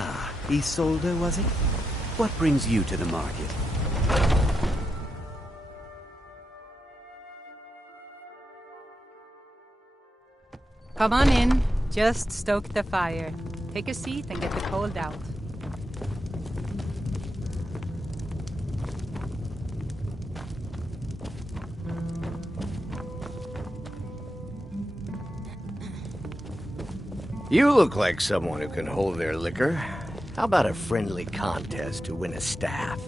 Ah, Isolde, was it? What brings you to the market? Come on in. Just stoke the fire. Take a seat and get the cold out. You look like someone who can hold their liquor. How about a friendly contest to win a staff?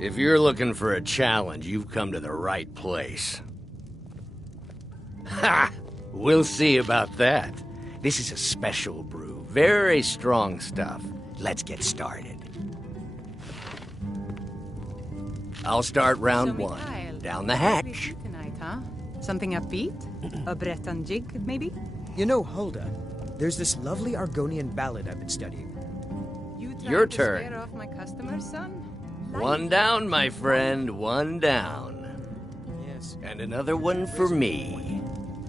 If you're looking for a challenge, you've come to the right place. Ha! We'll see about that. This is a special brew. Very strong stuff. Let's get started. I'll start round one. Mikhail, Down the what hatch. will we do tonight, huh? Something upbeat? A Breton jig, maybe? You know, Hulda, there's this lovely Argonian ballad I've been studying. You trying Your to turn. scare off my customers, son? One down, my friend. One down. Yes. And another one for me.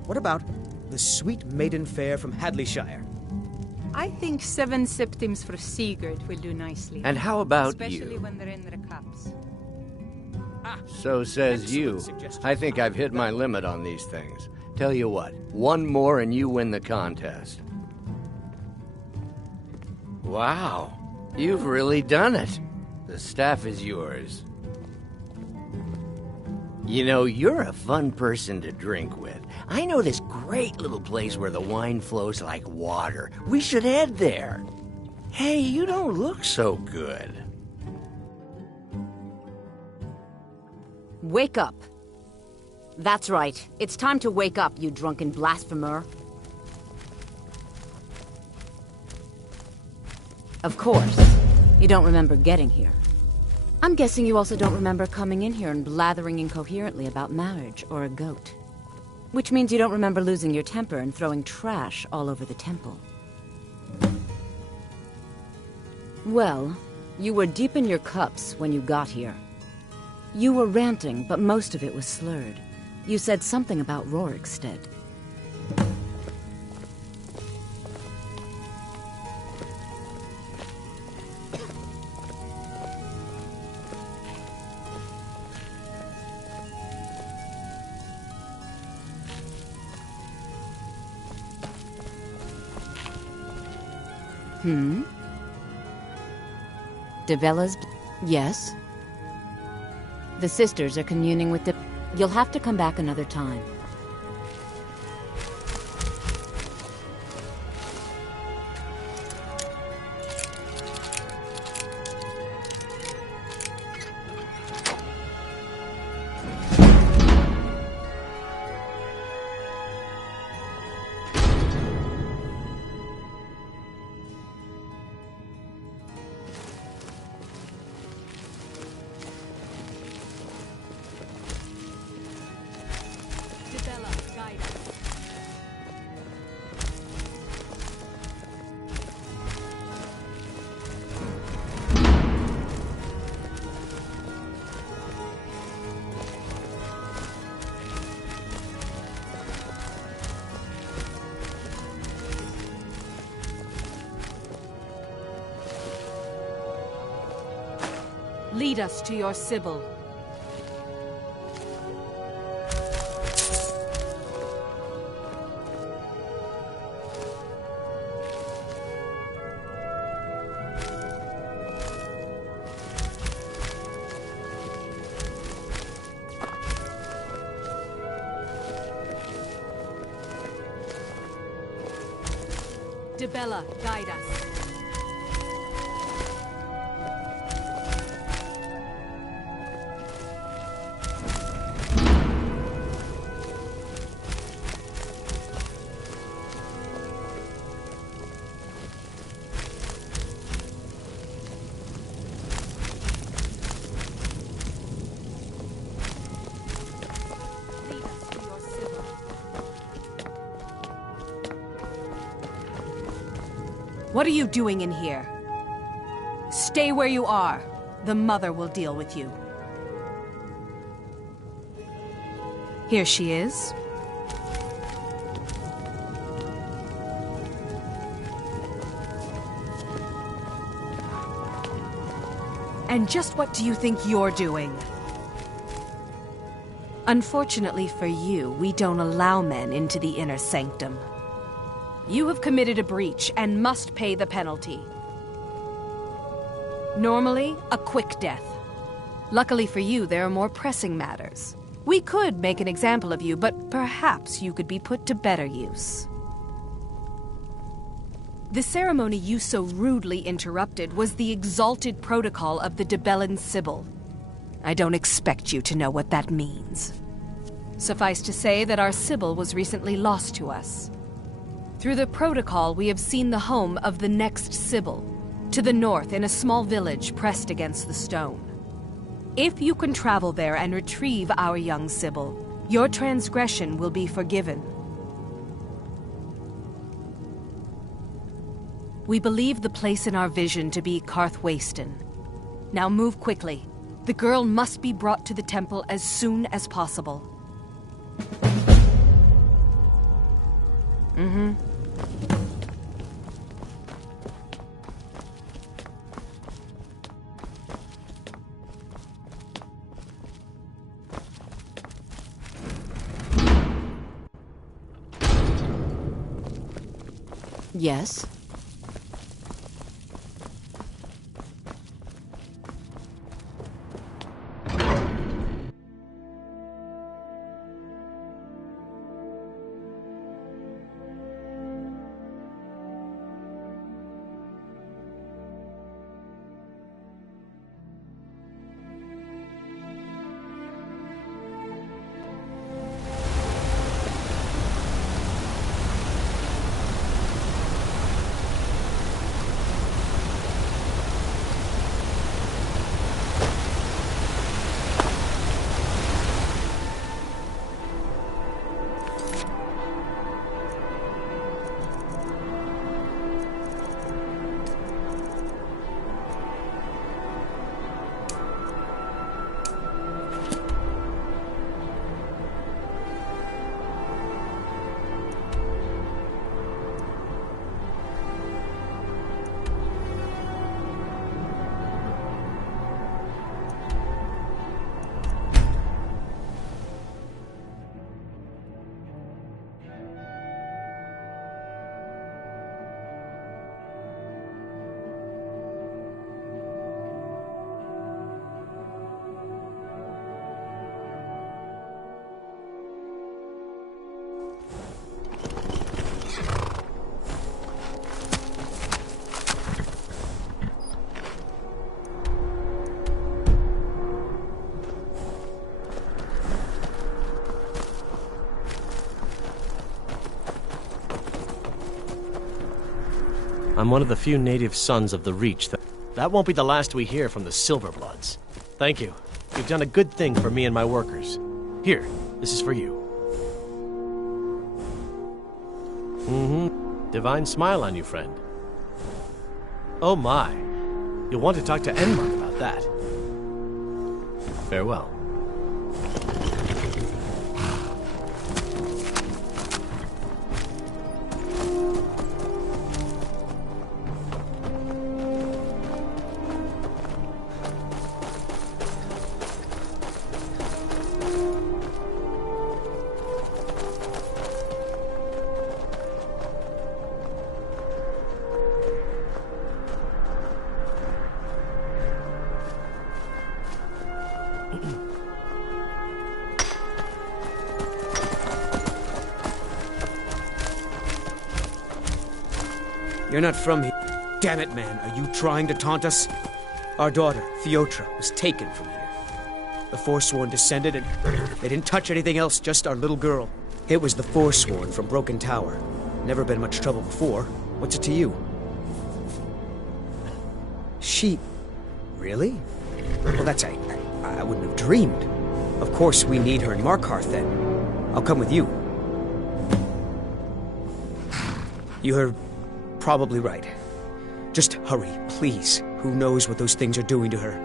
What about the sweet maiden fair from Hadleyshire? I think 7 septims for Sigurd will do nicely. And how about Especially you? when they're in their cups. So says you. Excellent suggestion. I think I've hit my limit on these things. Tell you what, one more and you win the contest. Wow, you've really done it. The staff is yours. You know, you're a fun person to drink with. I know this great little place where the wine flows like water. We should head there. Hey, you don't look so good. Wake up. That's right. It's time to wake up, you drunken blasphemer. Of course. You don't remember getting here. I'm guessing you also don't remember coming in here and blathering incoherently about marriage or a goat. Which means you don't remember losing your temper and throwing trash all over the temple. Well, you were deep in your cups when you got here. You were ranting, but most of it was slurred. You said something about Rorikstead. Devella's... Yes? The sisters are communing with the... You'll have to come back another time. Lead us to your Sibyl. Dibella, guide us. What are you doing in here? Stay where you are. The mother will deal with you. Here she is. And just what do you think you're doing? Unfortunately for you, we don't allow men into the inner sanctum. You have committed a breach and must pay the penalty. Normally, a quick death. Luckily for you, there are more pressing matters. We could make an example of you, but perhaps you could be put to better use. The ceremony you so rudely interrupted was the exalted protocol of the Debellan Sibyl. I don't expect you to know what that means. Suffice to say that our Sibyl was recently lost to us. Through the protocol, we have seen the home of the next Sibyl, to the north in a small village pressed against the stone. If you can travel there and retrieve our young Sibyl, your transgression will be forgiven. We believe the place in our vision to be Karth Wasten. Now move quickly. The girl must be brought to the temple as soon as possible. Yes? I'm one of the few native sons of the Reach. That won't be the last we hear from the Silverbloods. Thank you. You've done a good thing for me and my workers. Here, this is for you. Divine smile on you, friend. Oh my. You'll want to talk to Enmark about that. Farewell. You're not from here. Damn it, man. Are you trying to taunt us? Our daughter, Theotra, was taken from here. The Forsworn descended and they didn't touch anything else, just our little girl. It was the Forsworn from Broken Tower. Never been much trouble before. What's it to you? She... Really? Well, that's... I wouldn't have dreamed. Of course we need her in Markarth, then. I'll come with you. You're probably right. Just hurry, please. Who knows what those things are doing to her?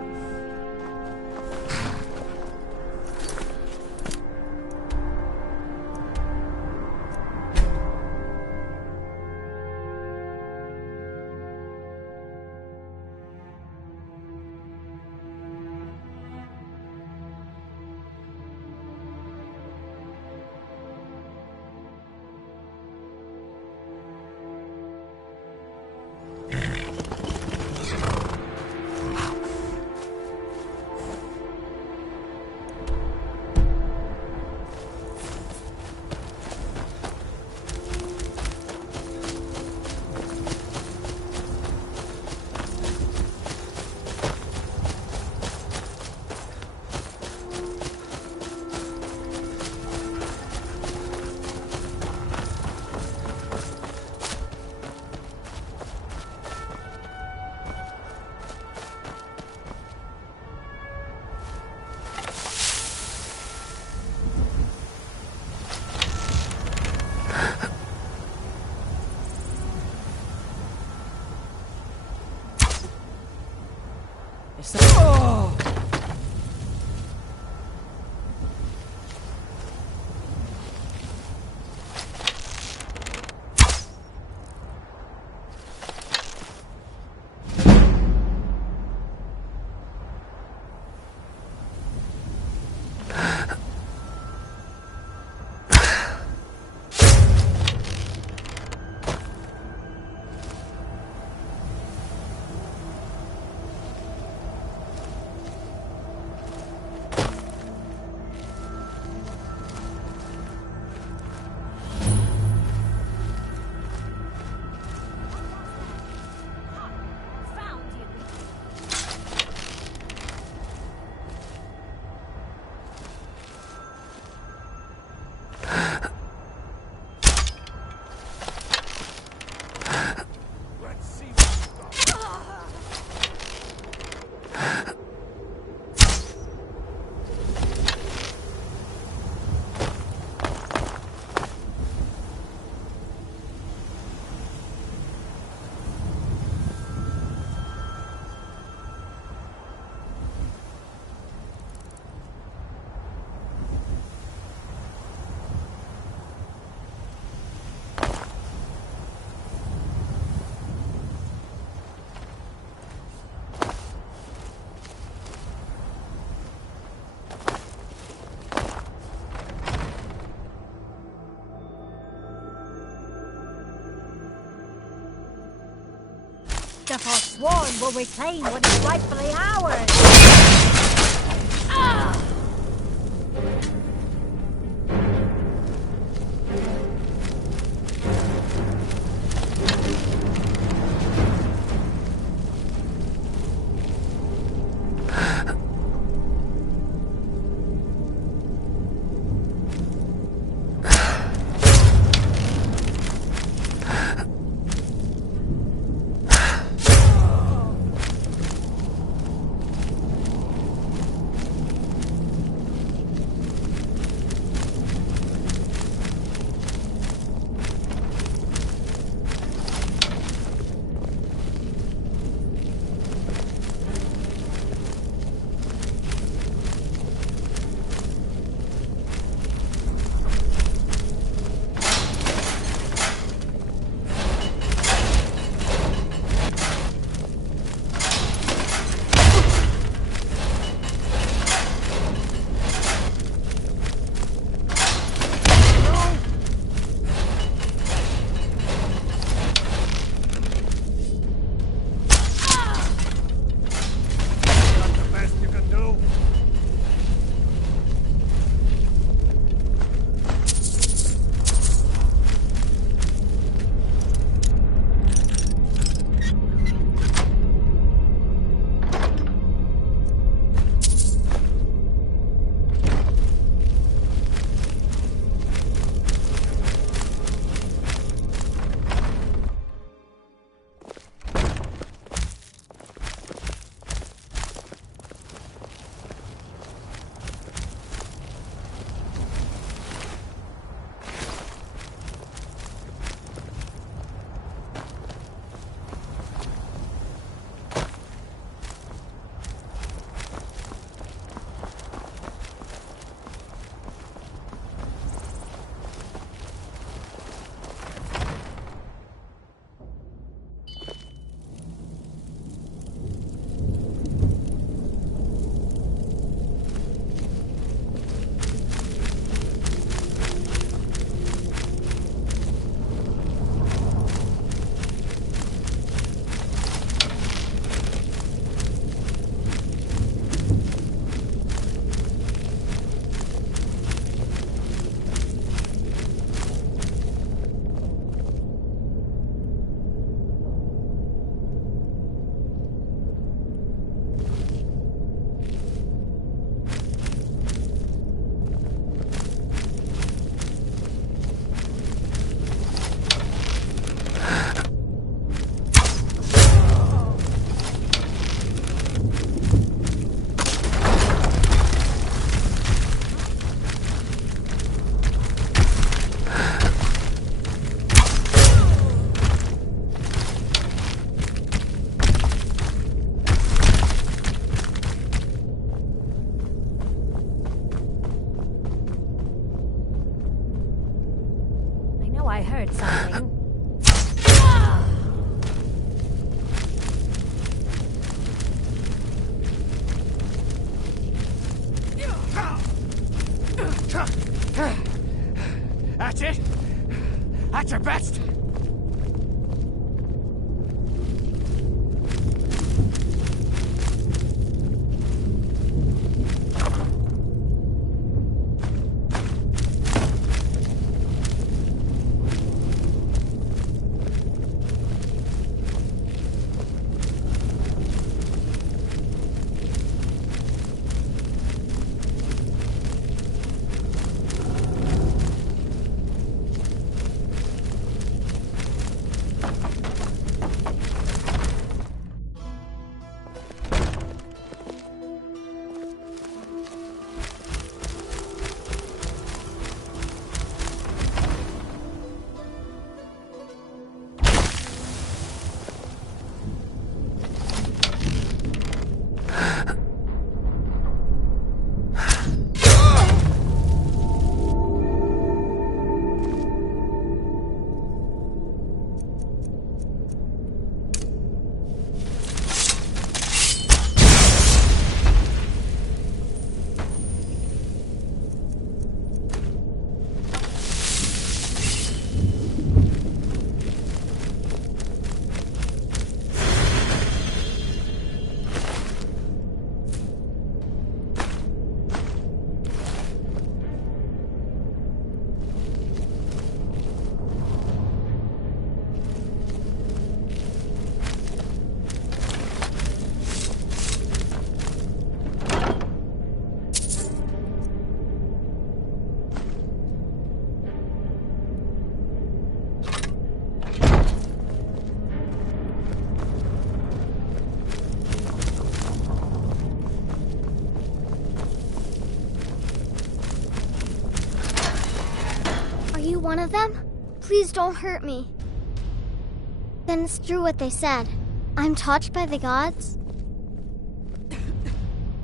There's some... The Forsworn will reclaim what is rightfully ours! one of them? Please don't hurt me. Then it's true what they said. I'm touched by the gods?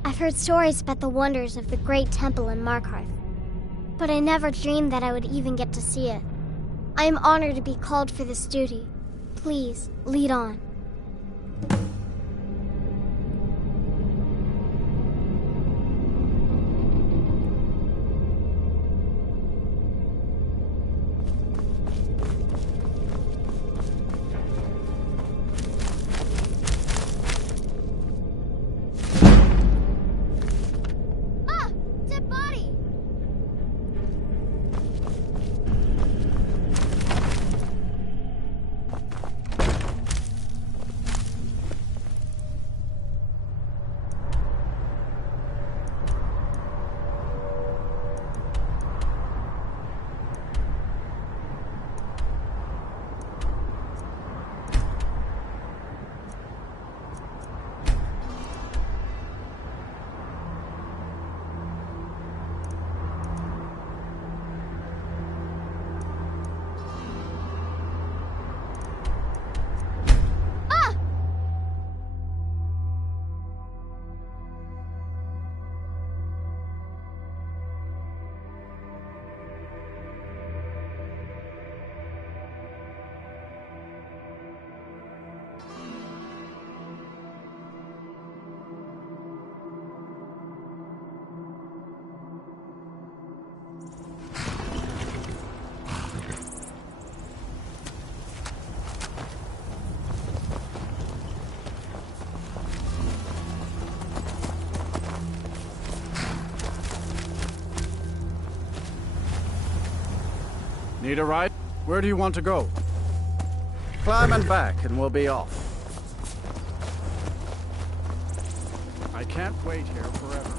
I've heard stories about the wonders of the great temple in Markarth, but I never dreamed that I would even get to see it. I am honored to be called for this duty. Please, lead on. Need a ride? Where do you want to go? Climb and back and we'll be off. I can't wait here forever.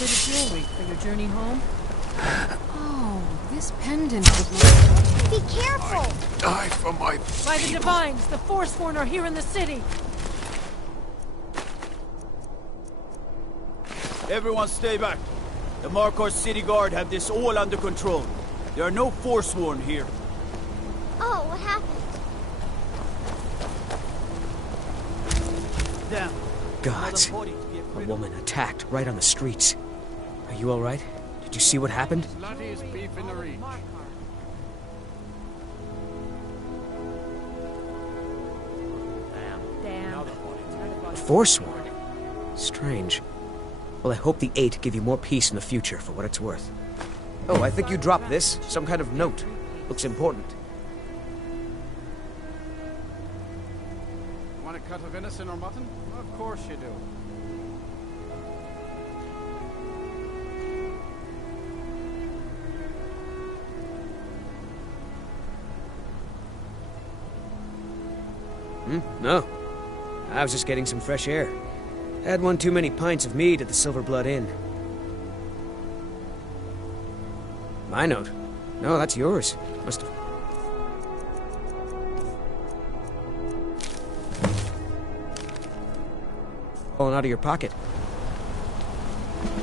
Bit of jewelry for your journey home? Oh, this pendant would Be careful! Die for my By the Divines, the Forsworn are here in the city! Everyone stay back. The Markarth City Guard have this all under control. There are no Forsworn here. Oh, what happened? Damn. Gods. A woman attacked right on the streets. Are you all right? Did you see what happened? Sluttiest beef in the reach. Forsworn? Strange. Well, I hope the Eight give you more peace in the future, for what it's worth. Oh, I think you dropped this. Some kind of note. Looks important. Want a cut of venison or mutton? Of course you do. No. I was just getting some fresh air. Had one too many pints of mead at the Silver Blood Inn. My note? No, that's yours. Must have... fallen out of your pocket.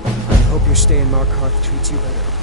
I hope your stay in Markarth treats you better.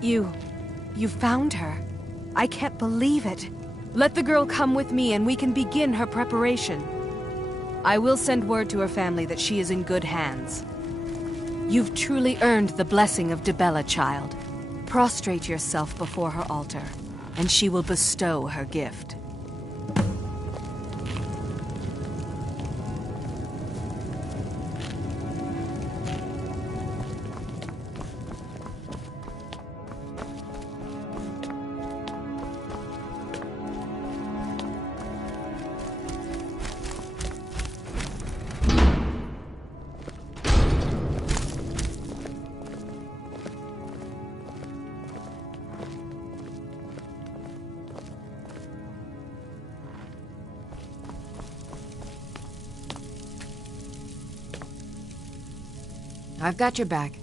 You found her. I can't believe it. Let the girl come with me and we can begin her preparation. I will send word to her family that she is in good hands. You've truly earned the blessing of Dibella, child. Prostrate yourself before her altar, and she will bestow her gift. I've got your back.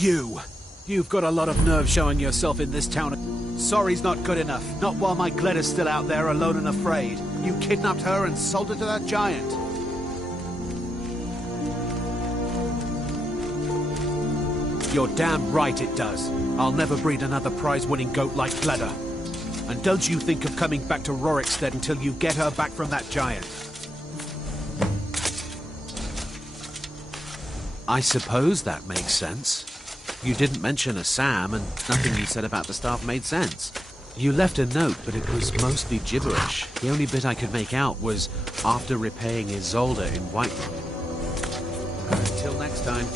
You've got a lot of nerve showing yourself in this town. Sorry's not good enough. Not while my Gletta's still out there alone and afraid. You kidnapped her and sold her to that giant. You're damn right it does. I'll never breed another prize-winning goat like Gletta. And don't you think of coming back to Rorikstead until you get her back from that giant. I suppose that makes sense. You didn't mention a Sam, and nothing you said about the staff made sense. You left a note, but it was mostly gibberish. The only bit I could make out was after repaying Isolde in Whiterun. Until next time.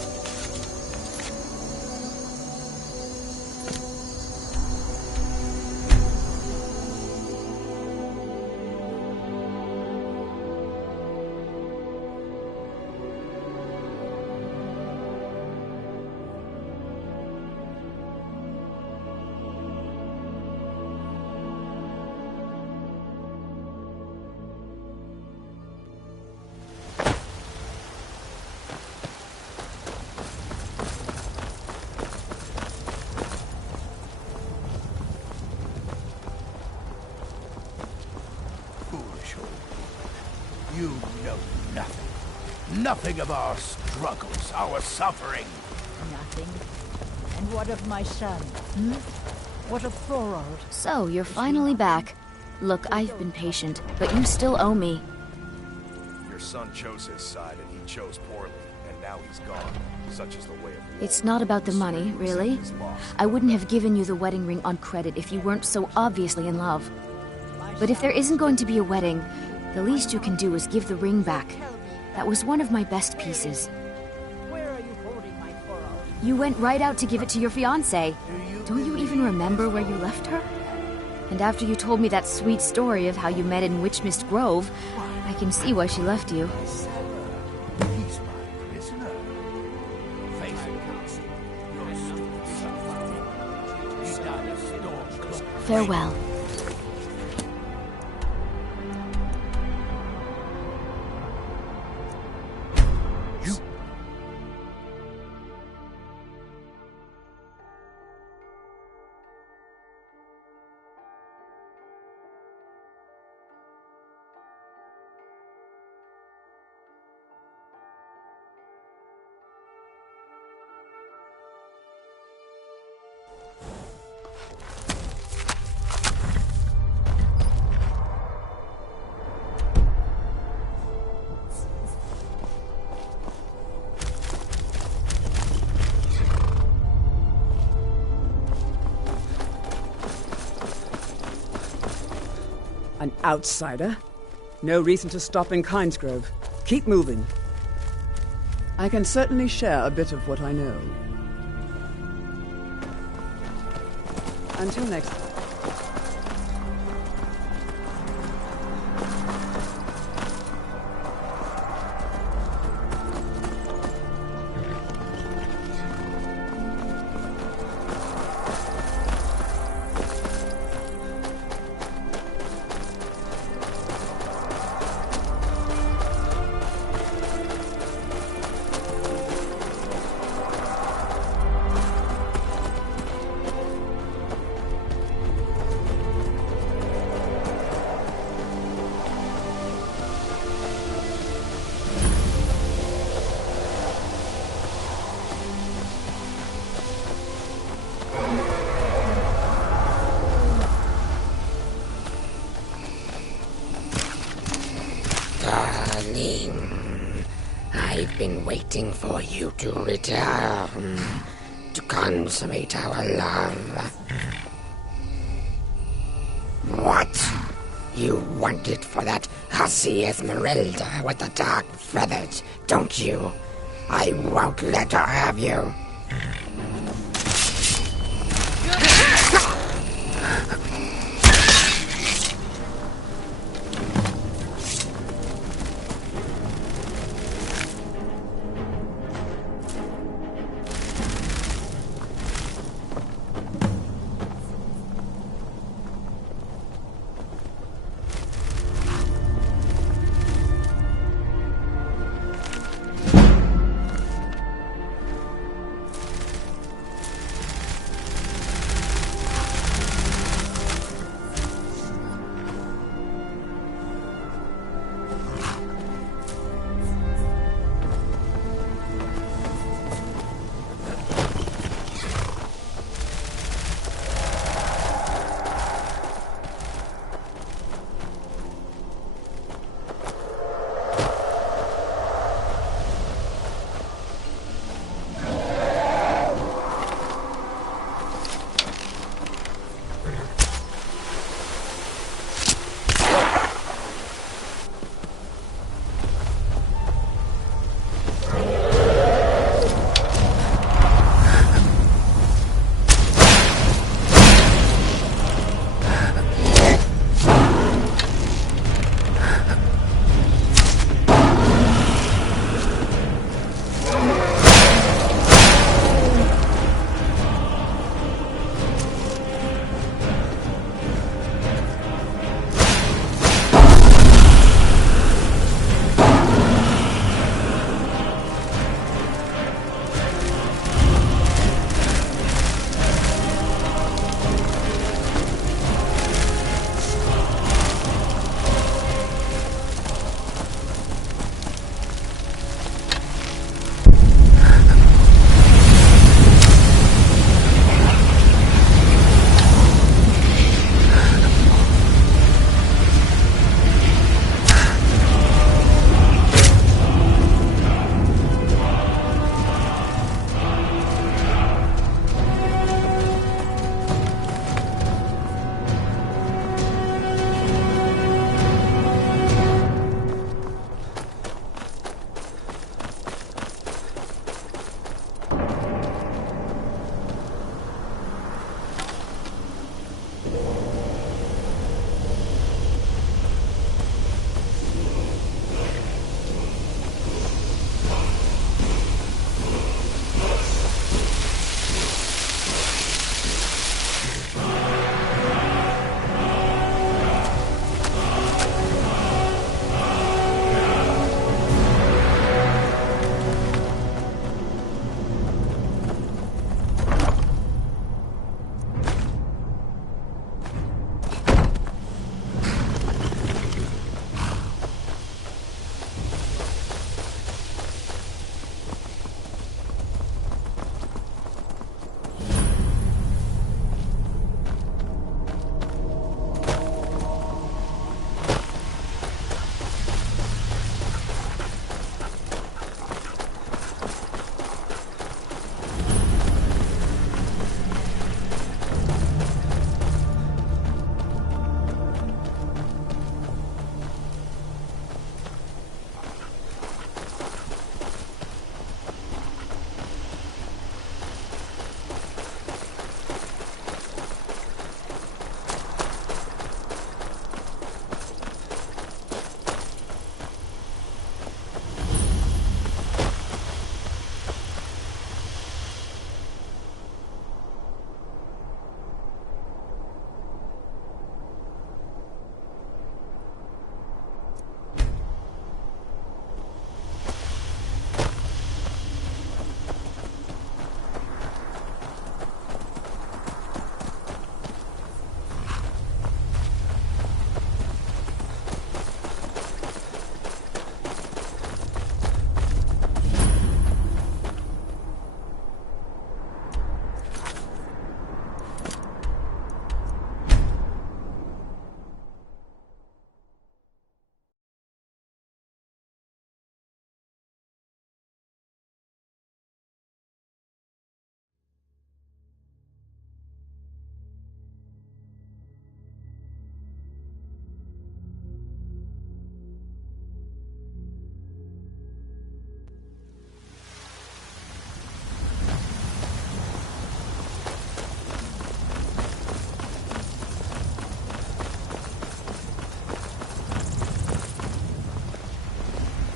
You know nothing. Nothing of our struggles, our suffering. Nothing. And what of my son? What of Thorold? So, you're finally back. Look, I've been patient, but you still owe me. Your son chose his side, and he chose poorly, and now he's gone. Such is the way of war. It's not about the money, really. I wouldn't have given you the wedding ring on credit if you weren't so obviously in love. But if there isn't going to be a wedding, the least you can do is give the ring back. That was one of my best pieces. Where are you holding my Thorold? You went right out to give it to your fiancé. Don't you even remember where you left her? And after you told me that sweet story of how you met in Witchmist Grove, I can see why she left you. He's my prisoner. Face it. Farewell. An outsider? No reason to stop in Kynesgrove. Keep moving. I can certainly share a bit of what I know. Until next time. Darling, I've been waiting for you to return, to consummate our love. What? You want it for that hussy Esmeralda with the dark feathers, don't you? I won't let her have you.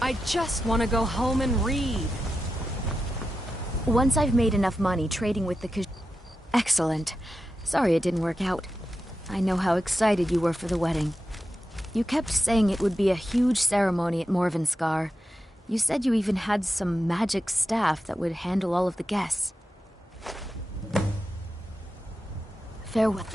I just want to go home and read. Once I've made enough money trading with the Excellent. Sorry it didn't work out. I know how excited you were for the wedding. You kept saying it would be a huge ceremony at Morvenskar. You said you even had some magic staff that would handle all of the guests. Farewell.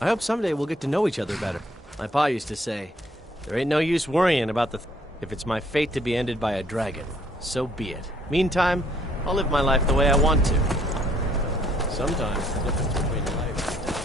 I hope someday we'll get to know each other better. My pa used to say, there ain't no use worrying about if it's my fate to be ended by a dragon, so be it. Meantime, I'll live my life the way I want to. Sometimes the difference between life and death.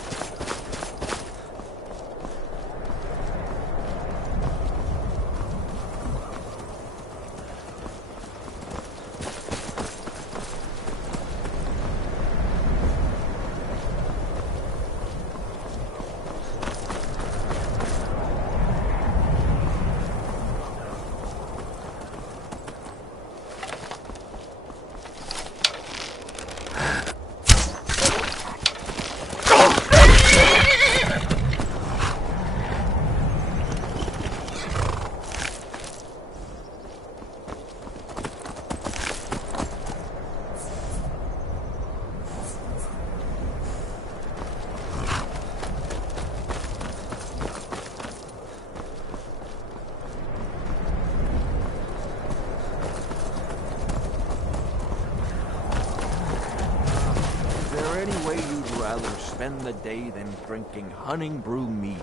Spend the day than drinking Hunting Brew mead.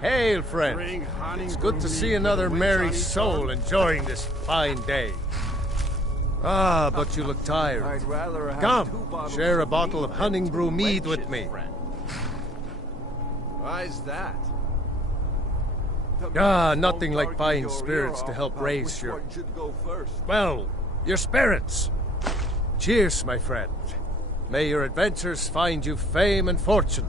Hail, friend. It's good to see another merry soul enjoying this fine day. Ah, but you look tired. I'd rather have Come, share a bottle of Hunting Brew mead with me. Why's that? Ah, nothing like buying spirits to help raise your... Well, your spirits. Cheers, my friend. May your adventures find you fame and fortune.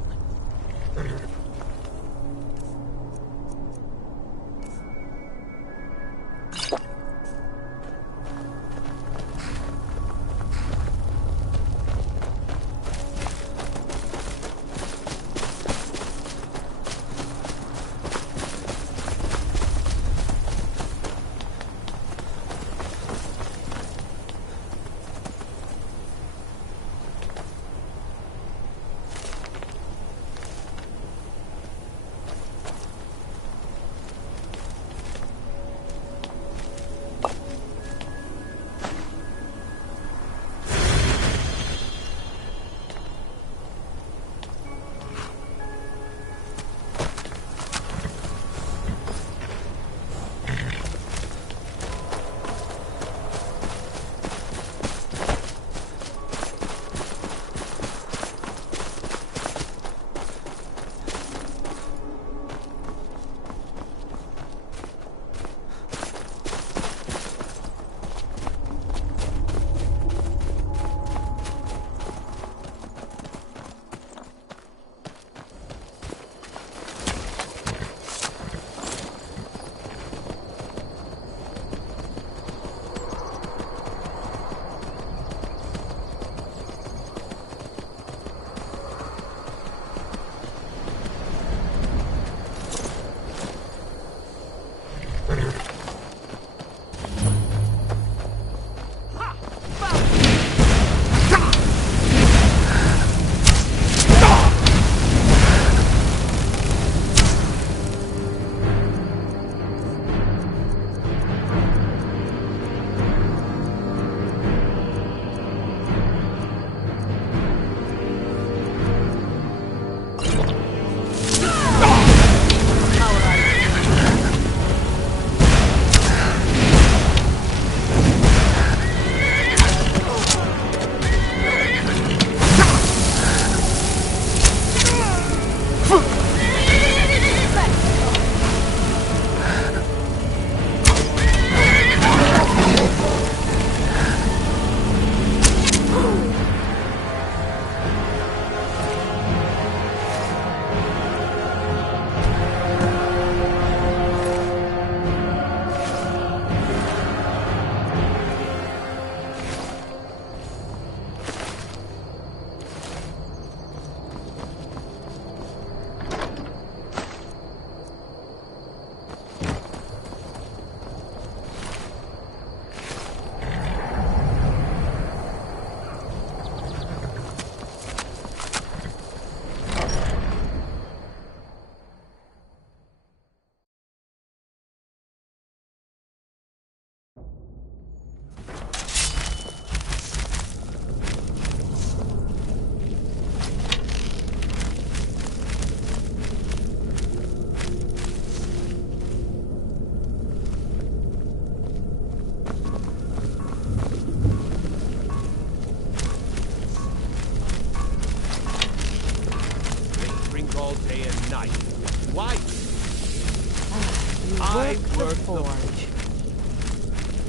I work the work forge.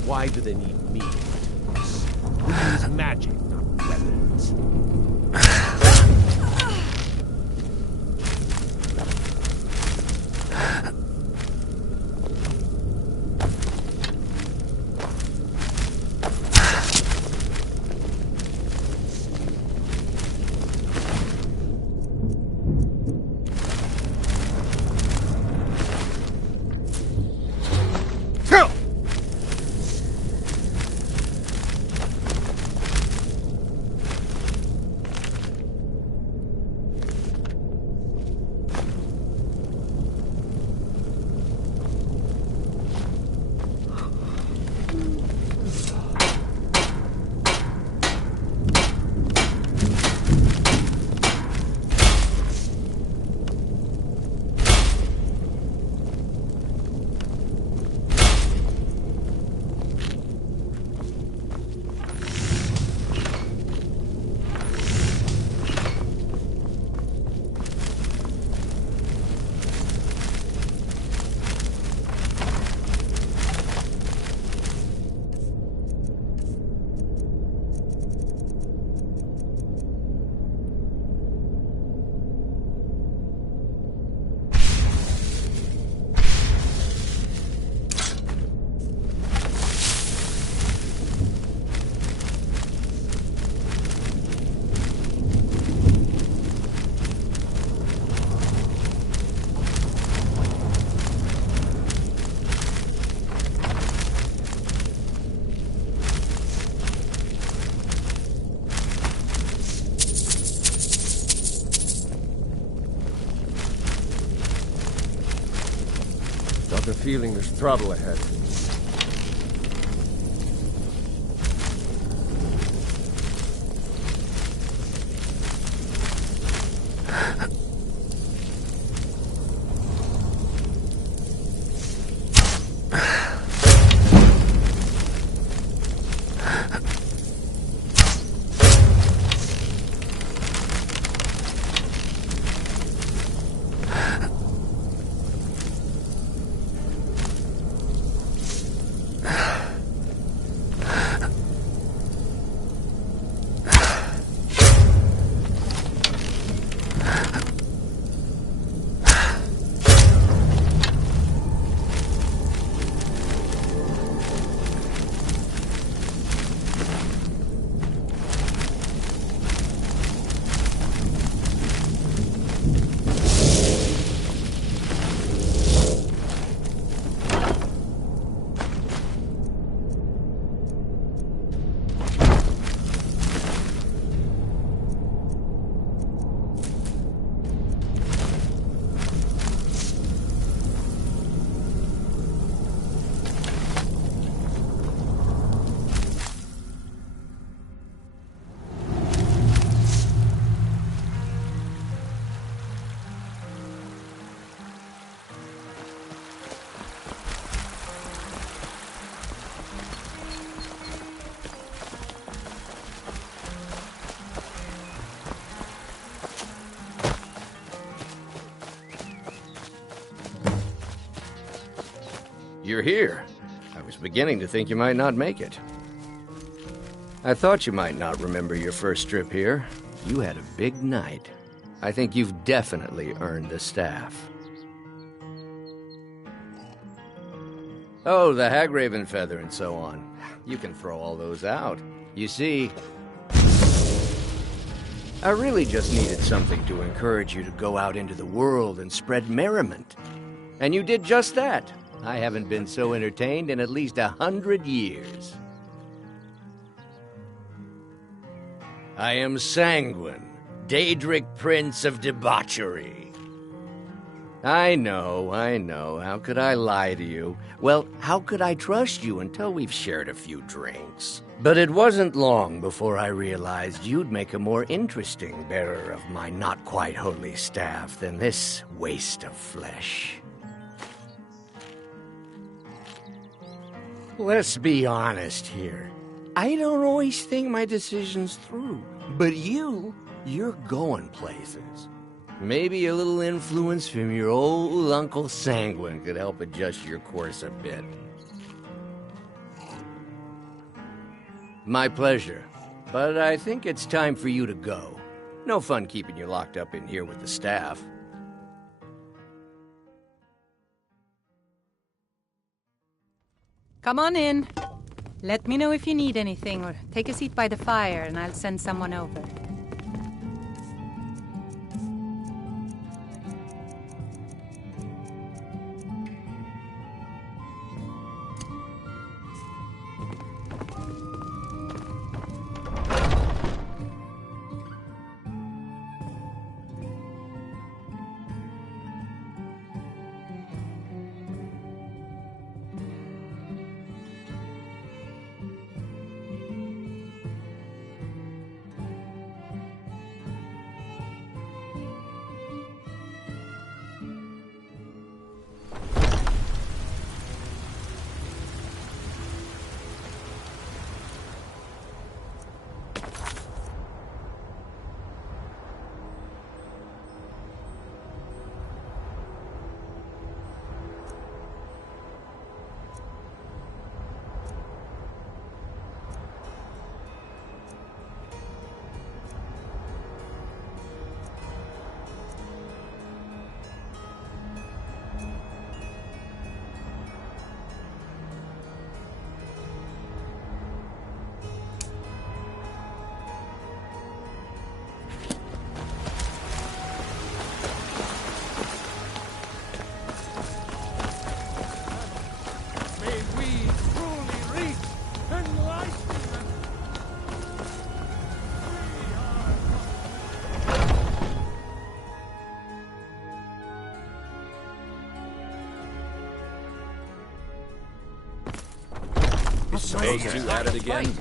Why do they need me? We use magic, not weapons. Got the feeling there's trouble ahead. You're here. I was beginning to think you might not make it. I thought you might not remember your first trip here. You had a big night. I think you've definitely earned the staff. Oh, the Hagraven feather and so on. You can throw all those out. You see, I really just needed something to encourage you to go out into the world and spread merriment. And you did just that. I haven't been so entertained in at least 100 years. I am Sanguine, Daedric Prince of Debauchery. I know. How could I lie to you? Well, how could I trust you until we've shared a few drinks? But it wasn't long before I realized you'd make a more interesting bearer of my not-quite-holy staff than this waste of flesh. Let's be honest here. I don't always think my decisions through. But you're going places. Maybe a little influence from your old Uncle Sanguine could help adjust your course a bit. My pleasure. But I think it's time for you to go. No fun keeping you locked up in here with the staff. Come on in. Let me know if you need anything, or take a seat by the fire and I'll send someone over. Those two at it again?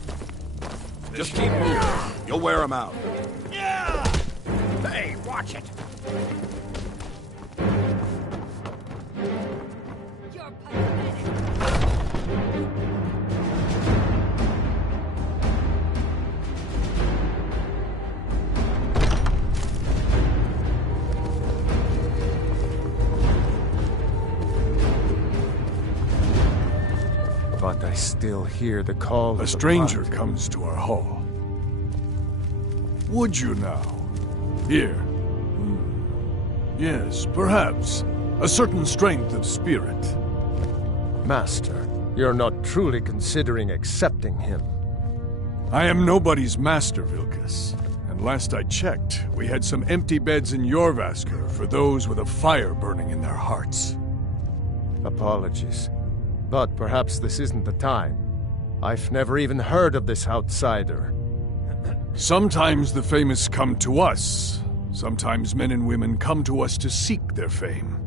Just keep moving. You'll wear them out. Yeah! Hey, watch it! But I still hear the call. A stranger comes to our hall. Would you now? Here. Yes, perhaps. A certain strength of spirit. Master, you're not truly considering accepting him. I am nobody's master, Vilkas. And last I checked, we had some empty beds in Jorrvaskr for those with a fire burning in their hearts. Apologies. But perhaps this isn't the time. I've never even heard of this outsider. Sometimes the famous come to us. Sometimes men and women come to us to seek their fame.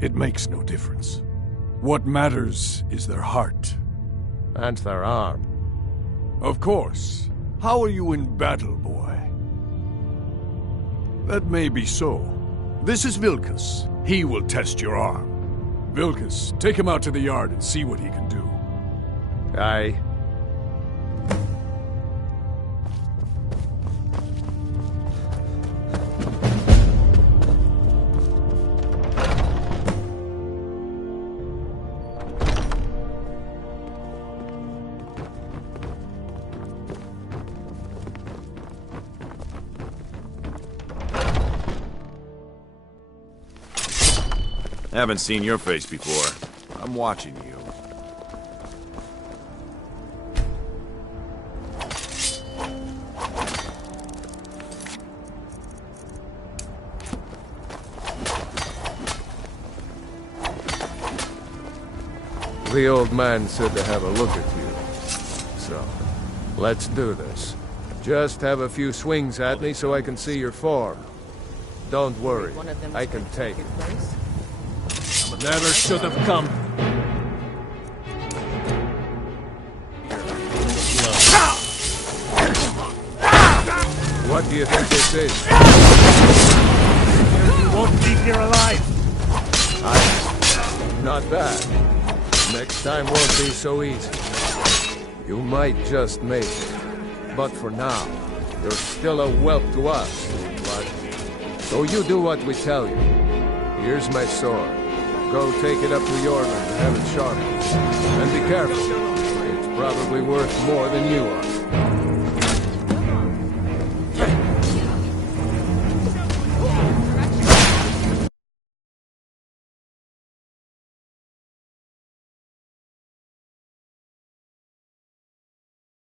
It makes no difference. What matters is their heart. And their arm. Of course. How are you in battle, boy? That may be so. This is Vilkas. He will test your arm. Vilkas, take him out to the yard and see what he can do. Aye. Haven't seen your face before. I'm watching you. The old man said to have a look at you. So, let's do this. Just have a few swings at me so I can see your form. Don't worry, I can take it. Never should have come. What do you think this is? You won't leave here alive! Not bad. Next time won't be so easy. You might just make it. But for now, you're still a whelp to us. But So you do what we tell you. Here's my sword. Go take it up to Jormund and have it sharpened. And be careful. It's probably worth more than you are.